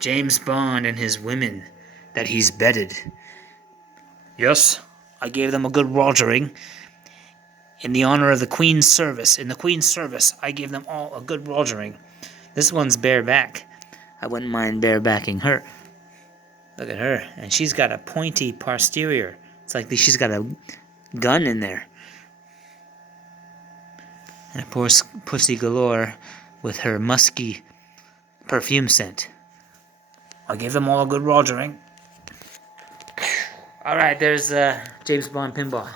James Bond and his women that he's bedded. Yes, I gave them a good rogering. In the honor of the Queen's service. In the Queen's service, I gave them all a good rogering. This one's bareback. I wouldn't mind barebacking her. Look at her. And she's got a pointy posterior. It's like she's got a gun in there. And of course, Pussy Galore with her musky perfume scent. I gave them all a good rogering. Alright, there's James Bond Pinball.